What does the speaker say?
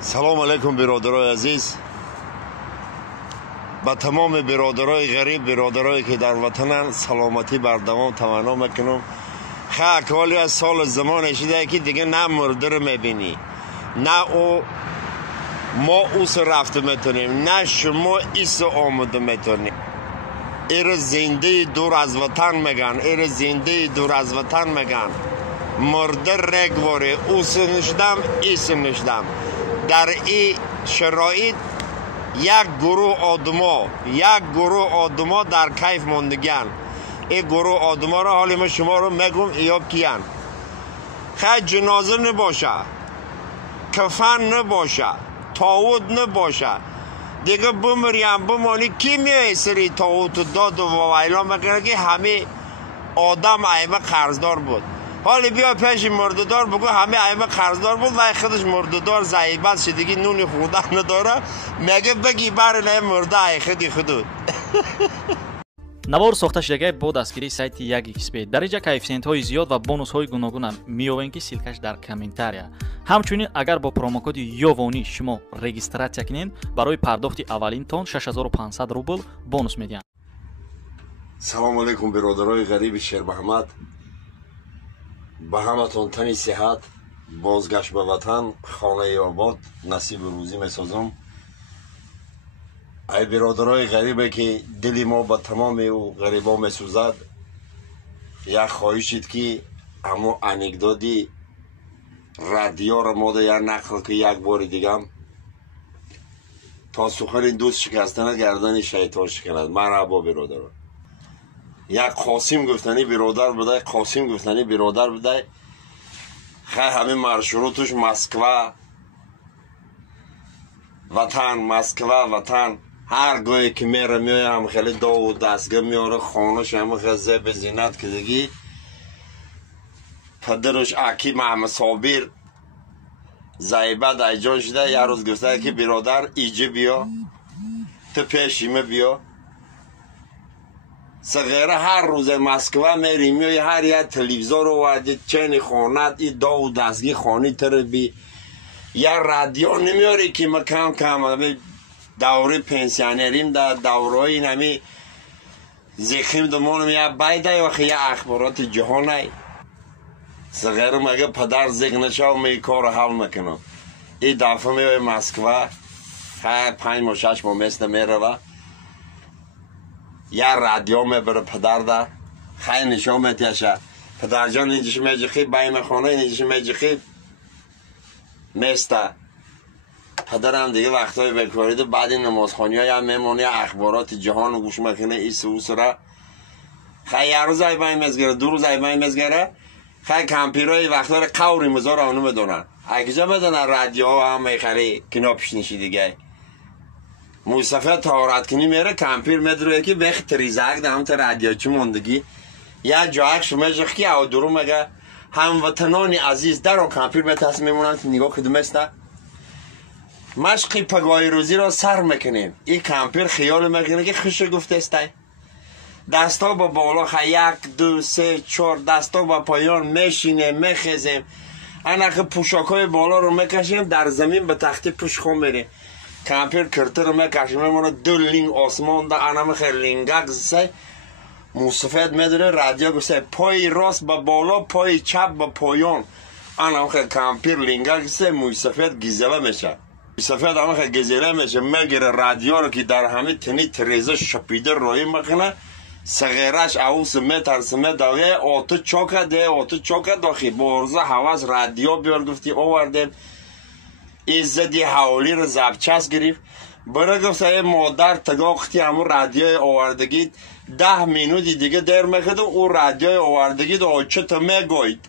سلام علیکم برادرای عزیز. با تمام برادرای غریب، برادرایی که در وطنن، سلامتی بر دوام تمنا میکنم. خاک حالی از سال زمان شده که دیگه نه مرده رو میبینی، نه او ما اوس رفته میتونیم، نه شما ایس آمده میتونیم. ایر زنده دور از وطن میگن، ایر زنده دور از وطن میگن. مرده رگواره اوس نشدم، ایس نشدم. در این شرایط یک گروه آدما در کیف ماندگان. این گروه آدما را حالی من شما رو میگم یا کیان. خیلی جنازه نباشه، کفن نباشه، تاوت نباشه، دیگه بمریم بمانی. کی میای سری تاوت و داد و ویلا میکنه که همه آدم ایمه قرضدار بود. حالی بیا پیش مرددار بگو همه ایمه قرضدار بود و خودش مرددار ضعیبت شدگی نونی خوردن نداره، میگه بگی بر نه مرده ای خودی خودود. навор сохта шудагии бо дастгирии сайти 1xbet дариҷа коэффициентҳои зиёд ва бонусҳои гуногунам меёбем ки силкаш дар комментария. ҳамчунин агар бо промокоди ёвонӣ шумо регистратсия кунед барои пардохти аввалин тон 6500 рубл бонус медиҳанд. салому алайкум برادرای غریب شیرمحمد. به همتون تنی صحت، بازگشت به وطن، خانه آباد نصیب روزی میسازم. ای برادرای غریبه که دلی ما با تمام او غریبا میسوزد، یک خواهشید که اما انکدودی رادیو را ما یا نقل که یک بار دیگم تا سخن دوست شکستن گردن شیطان شکند. مرحبا برادران. یک قاسم گفتنی برادر بده، قاسم گفتنی برادر بده. خیلی همین مرشروطش مسکو وطن، مسکو وطن. هر گاهی که میره میاره هم خیلی داو و دستگاه میاره، خانهش هم خیلی زیب زینت کدگی. پدرش عکی محمد صابر زیبه دایجان شده. یه روز گفته که برادر ایجه بیا تو پیشیمه بیا. سغیره هر روز مسکو میری میای، هر یک تلویزیون رو وادی چین خانت ای داو و دستگی خانی تر بی. یا رادیو نمیاری که ما کم کم دوره پنسیونریم در دوره های نمی زخیم دمانم یا بایده و خیلی اخبارات جهانی. سغیره مگه پدر زخ نشه و می کار حل میکنم. ای دفعه میای مسکو خیلی 5 و 6 مثل میره و یا رادیو میبره پدر ده خیلی نشان میتیشه. پدر جان اینجاش میجخی بایم خانه اینجاش میجخی میسته. پدرم دیگه وقتای بکاریده بعد این نمازخانی های هم میمونی اخبارات جهان رو گوش میکنه. ایس و سره خیلی یه روز های بایم مزگره، 2 روز های بایم مزگره. خیلی کمپیرهای وقتای قوری مزار آنو میدونن. اگه میدونن رادیو هم میخری کنا پیش نشی دیگه. موسفه تهارت کنی میره کمپیر میدروه که بخ تریزک ده هم تا رادیو چی موندگی. یا جاک شما جخ که او درو مگه هموطنان عزیز در و کمپیر میتاس میمونن نگاه کدومسته. مشقی پگاه روزی را سر میکنیم. این کمپیر خیال میکنه که خوش گفته استه. دستا با بالا 1 2 3 4 دستا با پایان میشینه میخیزیم. انقه پوشاکای بالا رو میکشیم در زمین به تختی پوش خون میریم. کمپیر کرته رو میکشیم میمونه 2 لینگ آسمان ده انم خیلی لینگک زیسته. موسفید میداره رادیو گوسته پای راست با بالا پای چپ با پایان. انم خیلی کمپیر لینگک زیسته موسفید گیزله میشه. سفید همه خیلی گزیره میشه میگیره رادیو رو که در همه تنی تریزه شپیده روی میکنه. سغیرش اوس میترسمه دویه آتو چاکه ده آتو چاکه داخی بارزه حواز رادیو بیار گفتی آوردیم. ایزدی حوالی رو زبچست گریف برای گفته مادر تگاختی همون رادیو آوردگی 10 مینوتی دیگه در میکده او رادیو آوردگی دو آچه تا میگوید.